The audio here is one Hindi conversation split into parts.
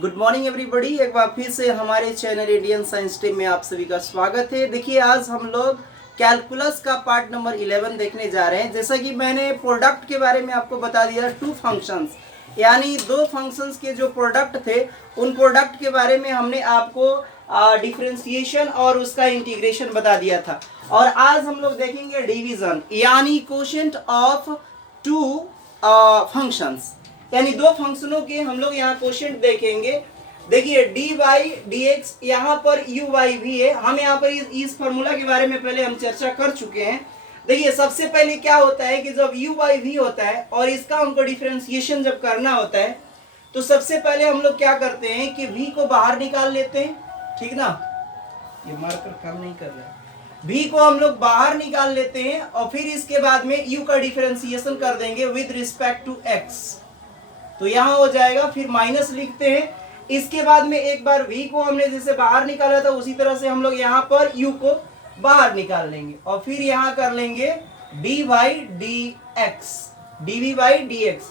Good morning everybody. एक बार फिर से हमारे चैनल इंडियन साइंस स्ट्रीम में आप सभी का स्वागत है। देखिए आज हम लोग कैलकुलस का पार्ट नंबर 11 देखने जा रहे हैं। जैसा कि मैंने प्रोडक्ट के बारे में आपको बता दिया, टू फंक्शंस यानी दो फंक्शंस के जो प्रोडक्ट थे उन प्रोडक्ट के बारे में हमने आपको डिफरेंशिएशन और उसका इंटीग्रेशन बता दिया था। और आज हम लोग देखेंगे डिवीजन यानी कोशेंट ऑफ टू फंक्शंस, यानी दो फंक्शनों के हम लोग यहाँ कोशेंट देखेंगे। देखिए डी वाई डी एक्स, यहाँ पर यू वाई भी है। हम यहाँ पर इस फॉर्मूला के बारे में पहले हम चर्चा कर चुके हैं। देखिए सबसे पहले क्या होता है कि जब यू वाई भी होता है और इसका हमको डिफरेंशिएशन जब करना होता है तो सबसे पहले हम लोग क्या करते हैं कि v को बाहर निकाल लेते हैं, ठीक ना। ये मार्कर काम नहीं कर रहा है। v को हम लोग बाहर निकाल लेते हैं और फिर इसके बाद में u का डिफरेंशिएशन कर देंगे विद रिस्पेक्ट टू x, तो यहाँ हो जाएगा। फिर माइनस लिखते हैं। इसके बाद में एक बार v को हमने जैसे बाहर निकाला था उसी तरह से हम लोग यहाँ पर u को बाहर निकाल लेंगे और फिर यहाँ कर लेंगे dy dx, dv dx,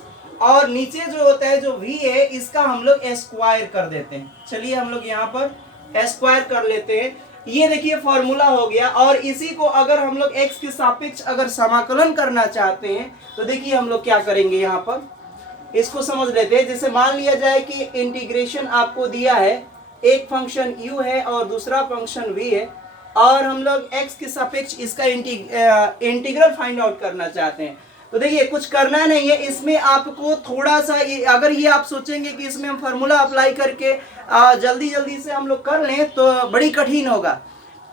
और नीचे जो होता है जो v है इसका हम लोग स्क्वायर कर देते हैं। चलिए हम लोग यहाँ पर स्क्वायर कर लेते हैं। ये देखिए फॉर्मूला हो गया। और इसी को अगर हम लोग x के सापेक्ष अगर समाकलन करना चाहते हैं तो देखिए हम लोग क्या करेंगे, यहाँ पर इसको समझ लेते हैं। जैसे मान लिया जाए कि इंटीग्रेशन आपको दिया है, एक फंक्शन u है और दूसरा फंक्शन v है और हम लोग x के सापेक्ष इसका इंटीग्रल फाइंड आउट करना चाहते हैं। तो देखिए कुछ करना नहीं है इसमें, आपको थोड़ा सा अगर ये आप सोचेंगे कि इसमें हम फार्मूला अप्लाई करके जल्दी जल्दी से हम लोग कर लें तो बड़ी कठिन होगा,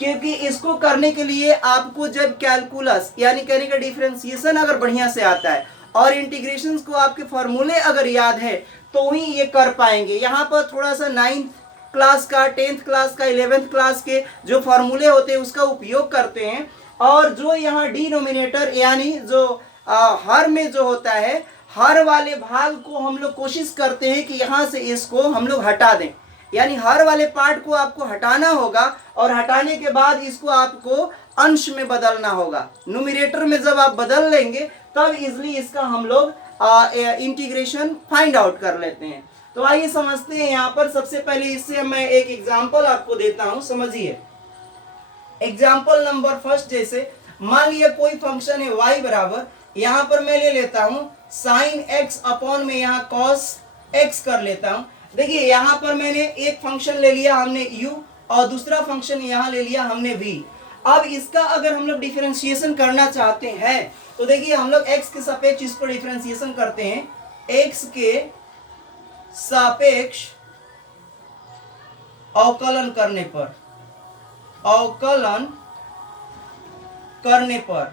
क्योंकि इसको करने के लिए आपको जब कैलकुलस यानी कहने का डिफरेंशिएशन अगर बढ़िया से आता है और इंटीग्रेशन को आपके फॉर्मूले अगर याद है तो ही ये कर पाएंगे। यहाँ पर थोड़ा सा 9th क्लास का, 10th क्लास का, 11th क्लास के जो फॉर्मूले होते हैं उसका उपयोग करते हैं। और जो यहाँ डिनोमिनेटर यानी जो हर में जो होता है, हर वाले भाग को हम लोग कोशिश करते हैं कि यहाँ से इसको हम लोग हटा दें, यानी हर वाले पार्ट को आपको हटाना होगा और हटाने के बाद इसको आपको अंश में बदलना होगा। न्यूमरेटर में जब आप बदल लेंगे तब इजली इसका हम लोग इंटीग्रेशन फाइंड आउट कर लेते हैं। तो आइए समझते हैं। यहाँ पर सबसे पहले इससे मैं एक एग्जांपल आपको देता हूं, समझिए। एग्जांपल नंबर फर्स्ट, जैसे मान लिया कोई फंक्शन है y बराबर, यहाँ पर मैं ले लेता हूं साइन x अपॉन में यहाँ कॉस x कर लेता हूं। देखिए यहाँ पर मैंने एक फंक्शन ले लिया हमने u और दूसरा फंक्शन यहाँ ले लिया हमने v। अब इसका अगर हम लोग डिफरेंशिएशन करना चाहते हैं तो देखिए हम लोग x के सापेक्ष इसको डिफरेंशिएशन करते हैं। x के सापेक्ष अवकलन करने पर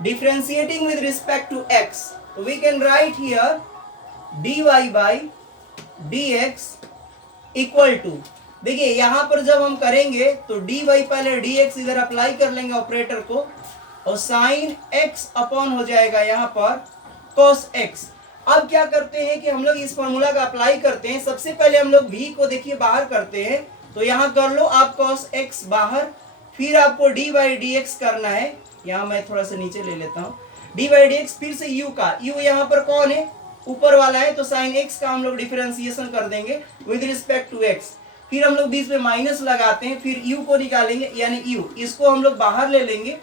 differentiating with respect to x, we can write here dy by dx equal to, देखिए यहां पर जब हम करेंगे तो dy पहले dx इधर अप्लाई कर लेंगे ऑपरेटर को और साइन x अपॉन हो जाएगा यहाँ पर cos x। अब क्या करते हैं कि हम लोग इस फॉर्मूला का अप्लाई करते हैं। सबसे पहले हम लोग v को देखिए बाहर करते हैं, तो यहाँ कर लो आप cos x बाहर, फिर आपको dy dx करना है। यहाँ मैं थोड़ा सा नीचे ले लेता हूँ, dy dx, फिर से u का, u यहाँ पर कौन है, ऊपर वाला है, तो साइन x का हम लोग डिफरेंशिएशन कर देंगे विद रिस्पेक्ट टू x। फिर हम लोग बीच में माइनस लगाते हैं, फिर u को निकालेंगे यानी u, इसको हम लोग बाहर ले लेंगे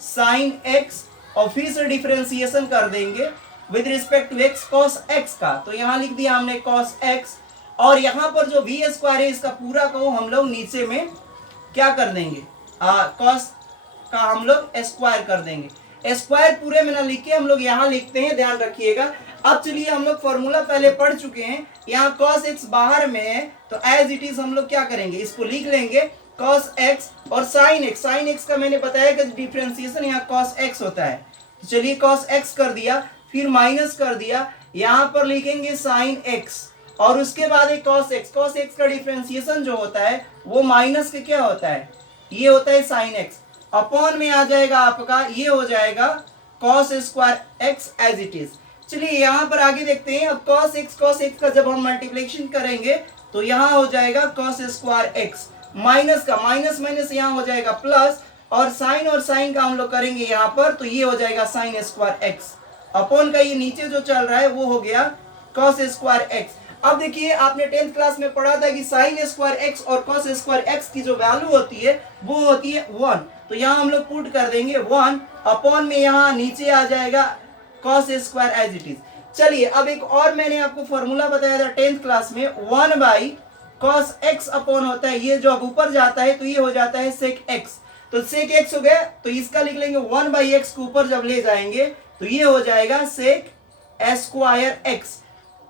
साइन x और फिर से डिफरेंशिएशन कर देंगे with respect to x cos x का, तो यहाँ लिख दिया हमने cos x। और यहाँ पर जो v स्क्वायर है इसका पूरा को हम लोग नीचे में क्या कर देंगे, cos का हम लोग स्क्वायर कर देंगे। स्क्वायर पूरे में ना लिख के हम लोग यहाँ लिखते हैं, ध्यान रखिएगा। अब चलिए हम लोग फॉर्मूला पहले पढ़ चुके हैं, यहाँ cos x बाहर में है तो एज इट इज हम लोग क्या करेंगे, इसको लिख लेंगे cos x और sin x। sin x का मैंने बताया कि डिफरेंशिएशन यहाँ cos x होता है, तो चलिए cos x कर दिया, फिर माइनस कर दिया, यहाँ पर लिखेंगे sin x और उसके बाद एक cos x। cos x का डिफरेंशिएशन जो होता है वो माइनस के क्या होता है, ये होता है sin x, अपॉन में आ जाएगा आपका, ये हो जाएगा cos square x as it is. चलिए यहाँ पर आगे देखते हैं। अब cos x का जब हम मल्टीप्लिकेशन करेंगे तो यहाँ हो जाएगा cos स्क्वायर x, माइनस का माइनस माइनस यहाँ हो जाएगा प्लस, और साइन का हम लोग करेंगे यहाँ पर तो ये हो जाएगा साइन स्क्वायर x, अपॉन का ये नीचे जो चल रहा है वो हो गया cos स्क्वायर x। अब देखिए आपने 10th क्लास में पढ़ा था कि साइन स्क्वायर एक्स और कॉस स्क्वायर एक्स की जो वैल्यू होती है वो होती है 1। तो यहाँ हम लोग पुट कर देंगे 1 अपॉन में यहाँ नीचे आ जाएगा cos square as it is. चलिए अब एक और मैंने आपको फॉर्मूला बताया था 10th क्लास में, 1 बाई कॉस एक्स अपॉन होता है, ये जो अब ऊपर जाता है तो ये हो जाता है सेक एक्स। तो सेक एक्स हो गया, तो इसका लिख लेंगे 1 बाई एक्स को ऊपर जब ले जाएंगे तो ये हो जाएगा सेक स्क्वायर एक्स,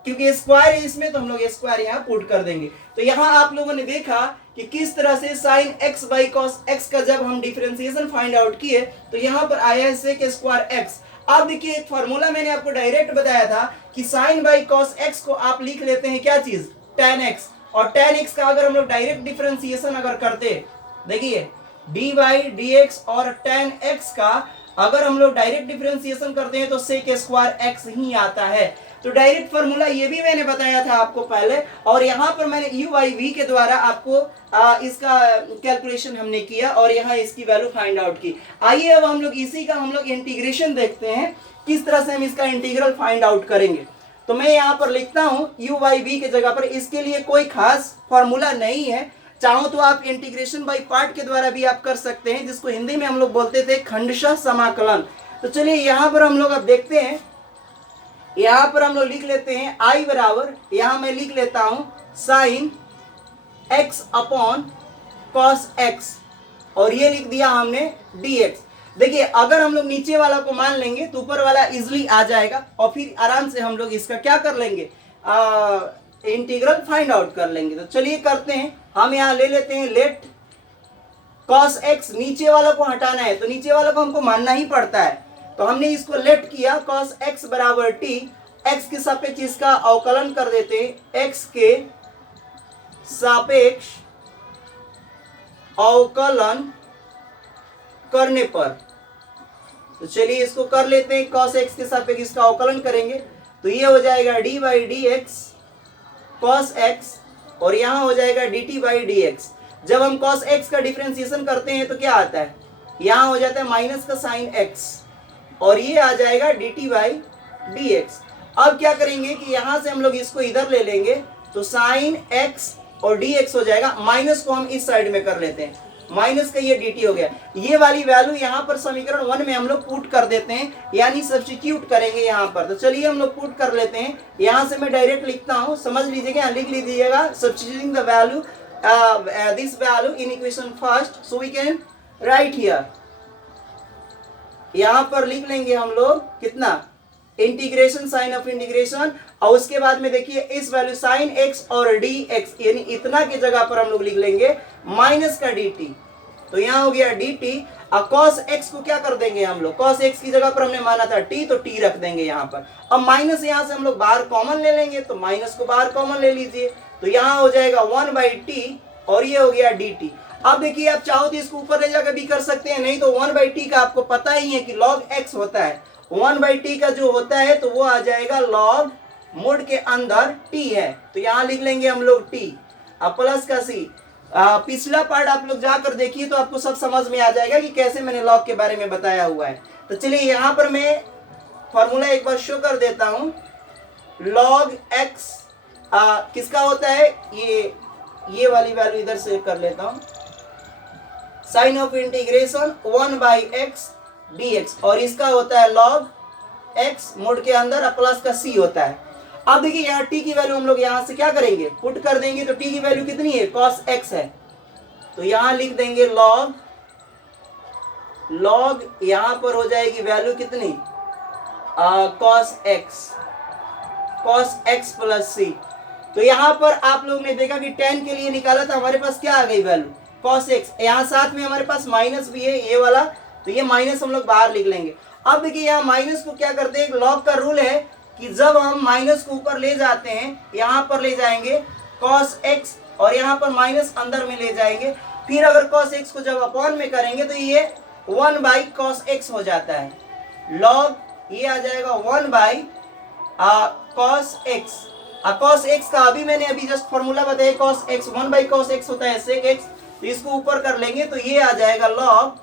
क्योंकि स्क्वायर है इसमें तो हम लोग स्क्वायर यहाँ पुट कर देंगे। तो यहाँ आप लोगों ने देखा कि किस तरह से sine x by cos x का जब हम डिफरेंशिएशन फाइंड आउट किए तो यहाँ पर आया है सेक स्क्वायर एक्स। अब देखिए एक फॉर्मूला मैंने आपको डायरेक्ट बताया था कि साइन बाई कॉस एक्स को आप लिख लेते हैं क्या चीज, tan एक्स। और tan एक्स का अगर हम लोग डायरेक्ट डिफरेंशिएशन अगर करते, देखिए डी बाई डी एक्स और tan एक्स का अगर हम लोग डायरेक्ट डिफरेंशिएशन करते हैं तो सेक स्क्वायर एक्स ही आता है। तो डायरेक्ट फॉर्मूला ये भी मैंने बताया था आपको पहले, और यहाँ पर मैंने u बाई वी के द्वारा आपको इसका कैलकुलेशन हमने किया और यहाँ इसकी वैल्यू फाइंड आउट की। आइए अब हम लोग इसी का हम लोग इंटीग्रेशन देखते हैं, किस तरह से हम इसका इंटीग्रल फाइंड आउट करेंगे। तो मैं यहाँ पर लिखता हूँ u बाई वी के जगह पर, इसके लिए कोई खास फॉर्मूला नहीं है, चाहो तो आप इंटीग्रेशन बाई पार्ट के द्वारा भी आप कर सकते हैं, जिसको हिंदी में हम लोग बोलते थे खंडशः समाकलन। तो चलिए यहाँ पर हम लोग अब देखते हैं, यहाँ पर हम लोग लिख लेते हैं i बराबर, यहाँ मैं लिख लेता हूँ sine x upon cos x, और ये लिख दिया हमने dx। देखिए अगर हम लोग नीचे वाला को मान लेंगे तो ऊपर वाला इजिली आ जाएगा और फिर आराम से हम लोग इसका क्या कर लेंगे, इंटीग्रल फाइंड आउट कर लेंगे। तो चलिए करते हैं, हम यहाँ ले लेते हैं लेट कॉस एक्स, नीचे वाला को हटाना है तो नीचे वाला को हमको मानना ही पड़ता है, तो हमने इसको लेट किया कॉस एक्स बराबर टी, एक्स के सापेक्ष इसका अवकलन कर देते हैं, एक्स के सापेक्ष अवकलन करने पर, तो चलिए इसको कर लेते हैं, कॉस एक्स के सापेक्ष इसका अवकलन करेंगे तो ये हो जाएगा D by D x cos x, और यहाँ हो जाएगा D T by D x. जब हम कॉस एक्स का डिफरेंशिएशन करते हैं तो क्या आता है, यहाँ हो जाता है माइनस का साइन एक्स और ये आ जाएगा D T by D x. अब क्या करेंगे कि यहाँ से हम लोग इसको इधर ले लेंगे तो साइन एक्स और डी एक्स हो जाएगा, माइनस को हम इस साइड में कर लेते हैं, माइनस का ये डी टी हो गया। ये वाली वैल्यू यहाँ पर समीकरण 1 में हम लोग पुट कर देते हैं, यानी सब्स्टिट्यूट करेंगे यहाँ पर। तो चलिए हम लोग पुट कर लेते हैं, यहाँ से मैं डायरेक्ट लिखता हूँ, समझ लीजिएगा, लिख लीजिएगा substituting the value this value in equation first, so we can write here. यहाँ पर लिख लेंगे हम लोग कितना, इंटीग्रेशन साइन ऑफ इंटीग्रेशन, और उसके बाद में देखिए इस वैल्यू साइन एक्स और डी एक्स, यानी इतना की जगह पर हम लोग लिख लेंगे माइनस का डी टी, तो यहाँ हो गया डी टी। और कॉस एक्स को क्या कर देंगे हम लोग, कॉस एक्स की जगह पर हमने माना था टी, तो टी रख देंगे यहाँ पर। अब माइनस यहाँ से हम लोग बाहर कॉमन ले लेंगे, तो माइनस को बाहर कॉमन ले लीजिए, तो यहाँ हो जाएगा 1 बाई टी और ये हो गया डी टी। अब देखिए आप चाहो तो इसको ऊपर ले जाकर भी कर सकते हैं, नहीं तो 1 बाई टी का आपको पता ही है कि लॉग एक्स होता है, 1 बाई टी का जो होता है तो वो आ जाएगा लॉग मोड के अंदर टी है, तो यहाँ लिख लेंगे हम लोग टी प्लस का सी। पिछला पार्ट आप लोग जाकर देखिए तो आपको सब समझ में आ जाएगा कि कैसे मैंने लॉग के बारे में बताया हुआ है। तो चलिए यहाँ पर मैं फॉर्मूला एक बार शो कर देता हूँ, लॉग एक्स किसका होता है, ये वाली वैल्यू इधर से कर लेता हूँ, sine of integration 1 by x d x, और इसका होता है लॉग एक्स मोड के अंदर प्लस का सी होता है। अब देखिए यहाँ टी की वैल्यू हम लोग यहाँ से क्या करेंगे, पुट कर देंगे, तो टी की वैल्यू कितनी है, कॉस एक्स है, तो यहाँ लिख देंगे लॉग यहाँ पर हो जाएगी वैल्यू कितनी, कॉस एक्स प्लस सी। तो यहाँ पर आप लोग ने देखा कि 10 के लिए निकाला था, हमारे पास क्या आ गई वैल्यू, कॉस एक्स, यहाँ साथ में हमारे पास माइनस भी है ये वाला, तो ये माइनस हम लोग बाहर लिख लेंगे। अब देखिए यहाँ माइनस को क्या करते हैं, लॉग का रूल है कि जब हम माइनस को ऊपर ले जाते हैं, यहाँ पर ले जाएंगे कॉस एक्स और यहाँ पर माइनस अंदर में ले जाएंगे, फिर अगर कॉस एक्स को जब अपॉन में करेंगे तो ये 1 बाई कॉस एक्स हो जाता है, लॉग ये आ जाएगा 1 by cos x. Cos x का अभी जस्ट फॉर्मूला बताया, cos x 1 by cos x होता है सेक एक्स, तो इसको ऊपर कर लेंगे तो ये आ जाएगा लॉग,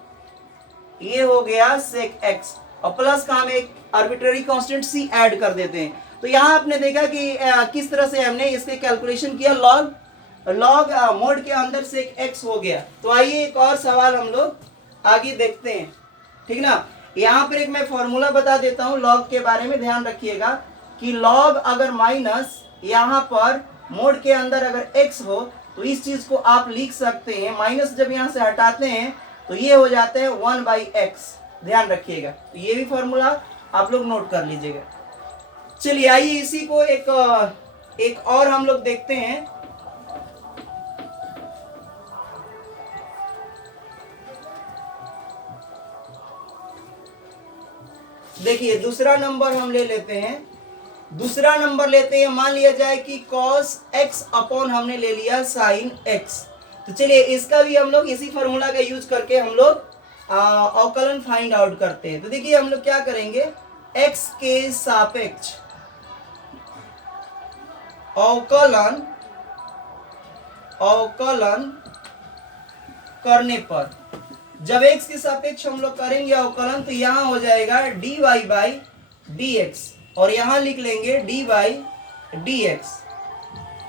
ये हो गया सेक एक्स, और प्लस का हम एक आर्बिट्ररी कांस्टेंट सी ऐड कर देते हैं। तो यहाँ आपने देखा कि किस तरह से हमने इसके कैलकुलेशन किया, लॉग मोड के अंदर से एक एक्स हो गया। तो आइए एक और सवाल हम लोग आगे देखते हैं, ठीक ना। यहाँ पर एक मैं फॉर्मूला बता देता हूँ लॉग के बारे में, ध्यान रखिएगा कि लॉग अगर माइनस यहाँ पर मोड के अंदर अगर एक्स हो तो इस चीज को आप लिख सकते हैं, माइनस जब यहाँ से हटाते हैं तो ये हो जाता है 1/x, ध्यान रखिएगा। तो ये भी फॉर्मूला आप लोग नोट कर लीजिएगा। चलिए आइए इसी को एक और हम लोग देखते हैं। देखिए दूसरा नंबर हम ले लेते हैं, दूसरा नंबर लेते हैं, मान लिया जाए कि cos x अपॉन हमने ले लिया sin x। तो चलिए इसका भी हम लोग इसी फॉर्मूला का यूज करके हम लोग अवकलन फाइंड आउट करते हैं। तो देखिए हम लोग क्या करेंगे, x के सापेक्ष अवकलन करने पर, जब x के सापेक्ष हम लोग करेंगे अवकलन तो यहां हो जाएगा dy/dx और यहां लिख लेंगे dy/dx,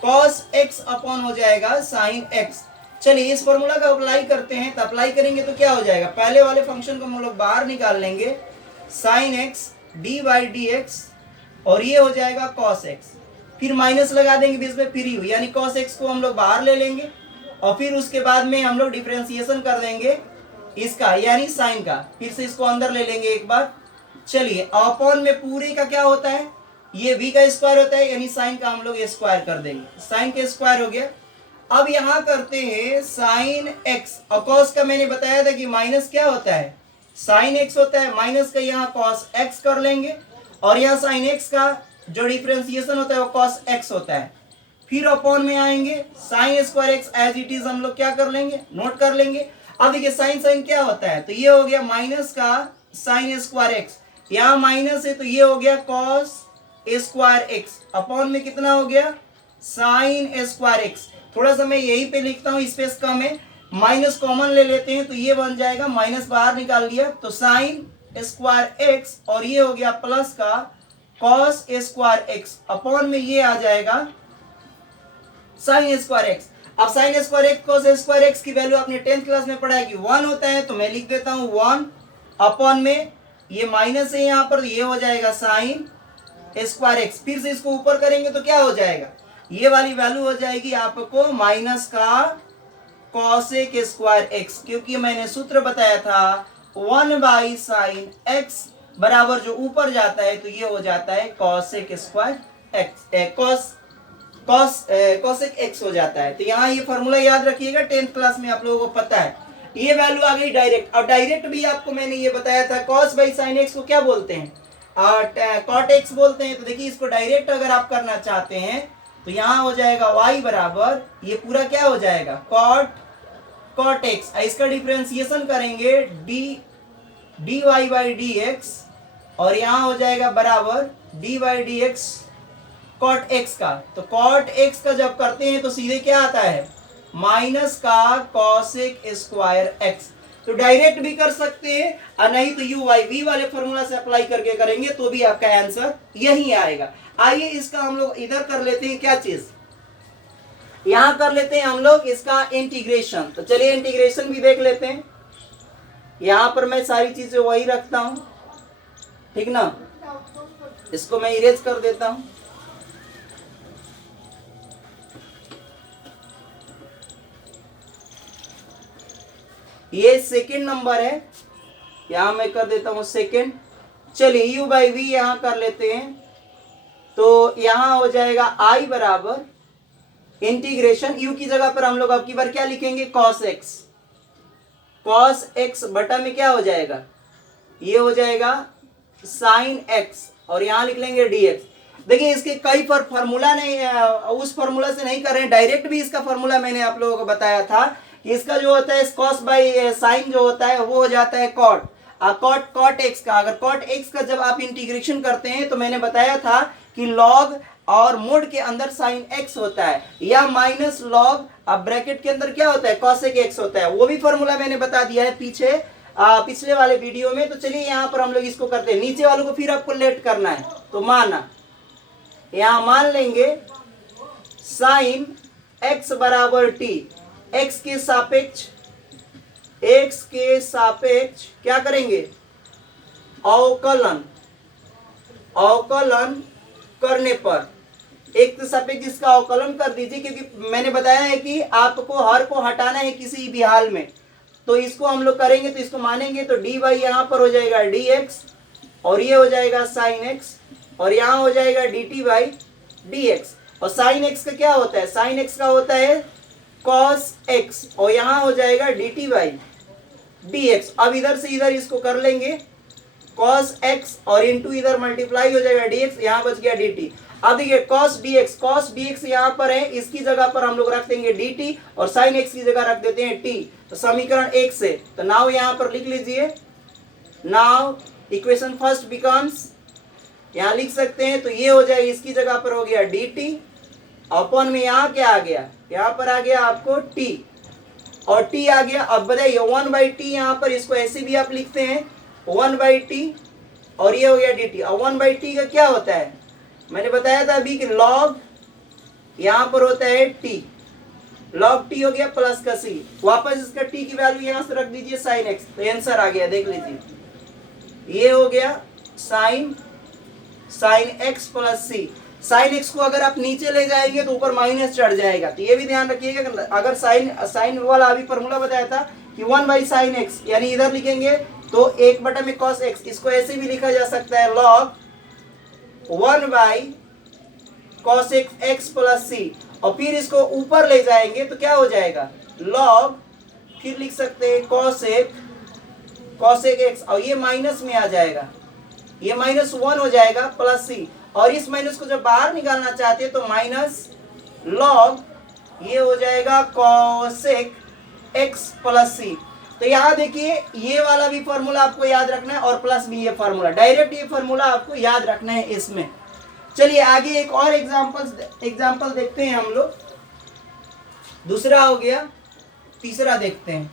cos x अपॉन हो जाएगा sin x। चलिए इस फॉर्मूला का अप्लाई करते हैं। तो अप्लाई करेंगे तो क्या हो जाएगा, पहले वाले फंक्शन को हम लोग बाहर निकाल लेंगे, sin x dy/dx और ये हो जाएगा cos x, फिर माइनस लगा देंगे बीच में, फ्री हुई, यानी cos x को हम लोग बाहर ले लेंगे और फिर उसके बाद में हम लोग डिफरेंशिएशन कर देंगे इसका यानी साइन का, फिर से इसको अंदर ले लेंगे एक बार। चलिए अपॉन में पूरे का क्या होता है, ये v का स्क्वायर होता है, यानी साइन का हम लोग स्क्वायर कर देंगे, साइन के स्क्वायर हो गया। अब यहां करते हैं साइन x और cos का मैंने बताया था कि माइनस क्या होता है, साइन x होता है, माइनस का यहाँ cos x कर लेंगे और यहाँ साइन x का जो डिफरेंशिएशन होता है वो cos x होता है। फिर अपॉन में आएंगे sine square x as it is हम लोग क्या कर लेंगे, नोट कर लेंगे। अब देखिए साइन क्या होता है, तो ये हो गया माइनस का साइन स्क्वायर x, यहाँ माइनस है तो ये हो गया cos स्क्वायर x, अपॉन में कितना हो गया साइन स्क्वायर x। थोड़ा सा मैं यहीं पे लिखता हूँ, स्पेस कम है, माइनस कॉमन ले लेते हैं तो ये बन जाएगा, माइनस बाहर निकाल लिया तो साइन स्क्वायर x और ये हो गया प्लस का cos स्क्वायर x, अपॉन में ये आ जाएगा साइन स्क्वायर x। अब sine square x cos square x की वैल्यू आपने 10th क्लास में पढ़ा है कि 1 होता है, तो मैं लिख देता हूँ 1 अपॉन में ये माइनस है यहाँ पर, ये हो जाएगा साइन स्क्वायर एक्स। फिर से इसको ऊपर करेंगे तो क्या हो जाएगा, ये वाली वैल्यू हो जाएगी आपको माइनस का cosec स्क्वायर एक्स, क्योंकि मैंने सूत्र बताया था 1/sin x बराबर जो ऊपर जाता है तो ये हो जाता है cosec square x, cosec x हो जाता है। तो यहाँ ये फॉर्मूला याद रखिएगा, 10th क्लास में आप लोगों को पता है। ये वैल्यू आ गई डायरेक्ट, और डायरेक्ट भी आपको मैंने ये बताया था cos/sin x को क्या बोलते हैं, cot x बोलते हैं। तो देखिए इसको डायरेक्ट अगर आप करना चाहते हैं तो यहाँ हो जाएगा y बराबर, ये पूरा क्या हो जाएगा cot x, इसका डिफरेंशिएशन करेंगे dy/dx और यहाँ हो जाएगा बराबर dy/dx cot x का। तो cot x का जब करते हैं तो सीधे क्या आता है, माइनस का cosec स्क्वायर x। तो डायरेक्ट भी कर सकते हैं और नहीं तो u/v वाले फॉर्मूला से अप्लाई करके करेंगे तो भी आपका आंसर यही आएगा। आइए इसका हम लोग इधर कर लेते हैं, क्या चीज यहां कर लेते हैं हम लोग इसका इंटीग्रेशन। तो चलिए इंटीग्रेशन भी देख लेते हैं। यहां पर मैं सारी चीजें वही रखता हूं, ठीक ना, इसको मैं इरेज कर देता हूं। ये सेकंड नंबर है, यहां मैं कर देता हूं सेकंड। चलिए u/v यहां कर लेते हैं, तो यहां हो जाएगा i बराबर इंटीग्रेशन, u की जगह पर हम लोग अब की बार क्या लिखेंगे cos x बटा में क्या हो जाएगा, ये हो जाएगा sin x और यहां लिख लेंगे dx। देखिए इसके कई फॉर्मूला नहीं, उस फॉर्मूला से नहीं कर रहे हैं, डायरेक्ट भी इसका फॉर्मूला मैंने आप लोगों को बताया था। इसका जो होता है cos/sin जो होता है वो हो जाता है cot x का। अगर cot x का जब आप इंटीग्रेशन करते हैं तो मैंने बताया था कि log और मोड के अंदर sin x होता है, या माइनस log अब ब्रैकेट के अंदर क्या होता है cosec x होता है, वो भी फॉर्मूला मैंने बता दिया है पिछले वाले वीडियो में। तो चलिए यहाँ पर हम लोग इसको करते हैं, नीचे वालों को फिर आपको लेट करना है। तो माना यहां मान लेंगे साइन x बराबर t, x के सापेक्ष क्या करेंगे, अवकलन करने पर एक के सापेक्ष इसका अवकलन कर दीजिए, क्योंकि मैंने बताया है कि आपको हर को हटाना है किसी भी हाल में, तो इसको हम लोग करेंगे, तो इसको मानेंगे तो dy यहाँ पर हो जाएगा dx और ये हो जाएगा sin x और यहाँ हो जाएगा dt बाई dx। और sin x का क्या होता है, sin x का होता है cos x और यहाँ हो जाएगा dt बाई dx। अब इधर से इधर इसको कर लेंगे cos x और इंटू इधर मल्टीप्लाई हो जाएगा dx, यहाँ बच गया dt। अब देखिए cos dx यहाँ पर है, इसकी जगह पर हम लोग रख देंगे dt और sin x की जगह रख देते हैं t, तो समीकरण 1 से, तो नाउ यहाँ पर लिख लीजिए, नाउ इक्वेशन फर्स्ट बिकम्स, यहाँ लिख सकते हैं, तो ये हो जाए, इसकी जगह पर हो गया dt अपन में यहाँ क्या आ गया, यहाँ पर आ गया आपको t और t आ गया। अब बताइए 1/t यहाँ पर, इसको ऐसे भी आप लिखते हैं 1/t और ये हो गया dt। अब 1/t का क्या होता है, मैंने बताया था अभी कि log यहाँ पर होता है t, log t हो गया प्लस का c, वापस इसका t की वैल्यू यहाँ से रख दीजिए sin x, तो आंसर आ गया, देख लीजिए ये हो गया sin x plus c। sin x को अगर आप नीचे ले जाएंगे तो ऊपर माइनस चढ़ जाएगा, तो ये भी ध्यान रखिएगा। अगर साइन वाला अभी फॉर्मूला बताया था कि 1/sin x, यानी इधर लिखेंगे तो 1 में cos x, इसको ऐसे भी लिखा जा सकता है log 1/cos x plus c, और फिर इसको ऊपर ले जाएंगे तो क्या हो जाएगा log, फिर लिख सकते हैं cos x और ये माइनस में आ जाएगा, ये -1 हो जाएगा प्लस c, और इस माइनस को जब बाहर निकालना चाहते हैं तो माइनस log ये हो जाएगा cos x प्लस c। तो यहाँ देखिए ये वाला भी फॉर्मूला आपको याद रखना है और प्लस भी ये फॉर्मूला, डायरेक्ट ये फॉर्मूला आपको याद रखना है इसमें। चलिए आगे एक और एग्जांपल देखते हैं हम लोग, दूसरा हो गया, तीसरा देखते हैं।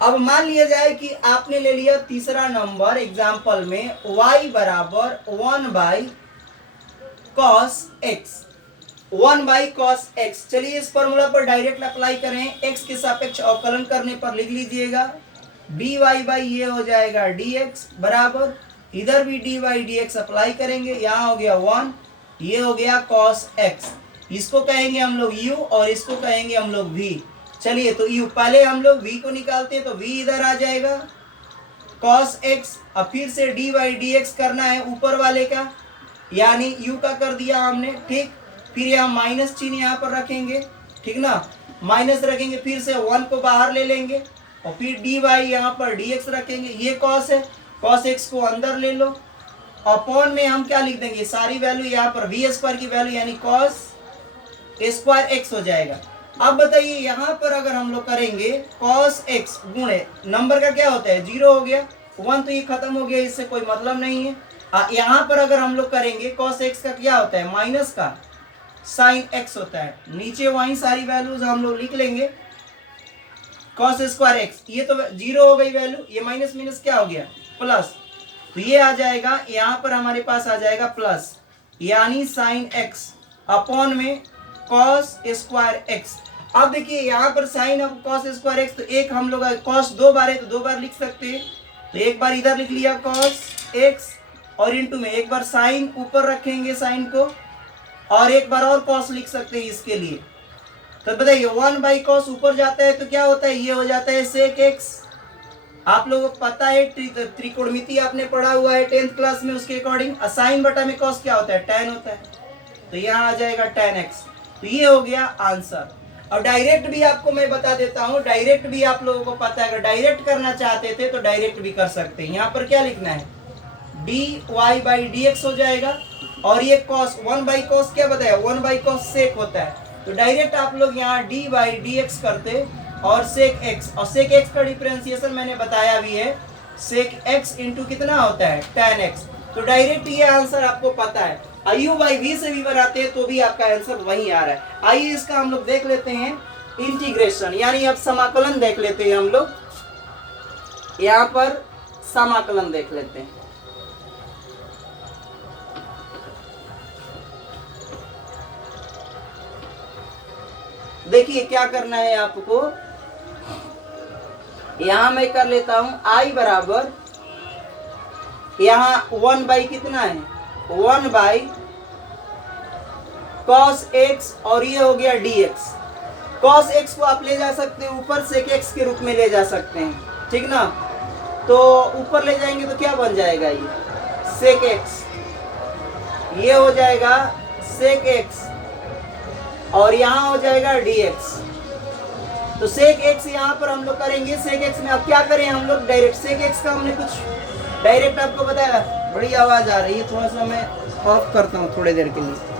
अब मान लिया जाए कि आपने ले लिया तीसरा नंबर एग्जाम्पल में y बराबर 1/cos x। चलिए इस फॉर्मूला पर डायरेक्ट अप्लाई करें, x के सापेक्ष अवकलन करने पर लिख लीजिएगा dy बाई ये हो जाएगा dx बराबर, इधर भी dy dx अप्लाई करेंगे, यहाँ हो गया 1, ये हो गया cos x, इसको कहेंगे हम लोग u और इसको कहेंगे हम लोग v। चलिए तो u, पहले हम लोग v को निकालते हैं, तो v इधर आ जाएगा cos x, अब फिर से dy dx करना है ऊपर वाले का, यानी u का कर दिया हमने, ठीक। फिर यहाँ माइनस चिन्ह यहाँ पर रखेंगे, ठीक ना, माइनस रखेंगे, फिर से 1 को बाहर ले लेंगे और फिर dy यहाँ पर dx रखेंगे, ये cos है, cos x को अंदर ले लो, अपॉन में हम क्या लिख देंगे, सारी वैल्यू यहाँ पर v स्क्वायर की वैल्यू यानी cos स्क्वायर x हो जाएगा। अब बताइए यहाँ पर अगर हम लोग करेंगे cos x गुणे नंबर का क्या होता है 0 हो गया, 1 तो ये खत्म हो गया, इससे कोई मतलब नहीं है। यहाँ पर अगर हम लोग करेंगे cos x का क्या होता है माइनस का sin x होता है, नीचे वहीं सारी वैल्यूज हम लोग लिख लेंगे cos स्क्वायर x, ये तो 0 हो गई वैल्यू, ये माइनस माइनस क्या हो गया प्लस, तो ये आ जाएगा, यहाँ पर हमारे पास आ जाएगा प्लस, यानी sin x अपॉन में cos स्क्वायर x। अब देखिए यहाँ पर sine of cos square x, तो एक हम लोग cos 2 बार है तो 2 बार लिख सकते हैं, तो एक बार इधर लिख लिया cos x और इंटू में एक बार साइन ऊपर रखेंगे साइन को, और एक बार और cos लिख सकते हैं इसके लिए। तो बताइए 1/cos ऊपर जाता है तो क्या होता है, ये हो जाता है sec x। आप लोगों को पता है त्रिकोणमिति आपने पढ़ा हुआ है 10th क्लास में, उसके अकॉर्डिंग साइन बटा में cos क्या होता है tan होता है, तो यहाँ आ जाएगा tan x। तो ये हो गया आंसर। अब डायरेक्ट भी आपको मैं बता देता हूँ, डायरेक्ट भी आप लोगों को पता है, अगर डायरेक्ट करना चाहते थे तो डायरेक्ट भी कर सकते हैं। यहाँ पर क्या लिखना है dy बाई dx हो जाएगा, और ये cos 1/cos क्या बताया 1/cos sec होता है, तो डायरेक्ट आप लोग यहाँ dy dx करते और sec x, और sec x का डिफरेंशिएशन मैंने बताया भी है, sec x इंटू कितना होता है tan x, तो डायरेक्ट ये आंसर आपको पता है। u बाई v से भी बनाते हैं तो भी आपका आंसर वही आ रहा है। आइए इसका हम लोग देख लेते हैं इंटीग्रेशन, यानी अब समाकलन देख लेते हैं हम लोग। यहाँ पर समाकलन देख लेते हैं। देखिए क्या करना है आपको, यहां मैं कर लेता हूं i बराबर, यहां 1 बाई कितना है 1 बाई cos x और ये हो गया dx। cos x को आप ले जा सकते हैं ऊपर sec x के रूप में ले जा सकते हैं, ठीक ना। तो ऊपर ले जाएंगे तो क्या बन जाएगा, ये sec x, ये हो जाएगा sec x और यहाँ हो जाएगा dx। तो sec x यहाँ पर हम लोग करेंगे, sec x में अब क्या करें हम लोग डायरेक्ट, sec x का हमने कुछ डायरेक्ट आपको बताया। बड़ी आवाज आ रही है, थोड़ा सा मैं ऑफ करता हूँ थोड़ी देर के लिए।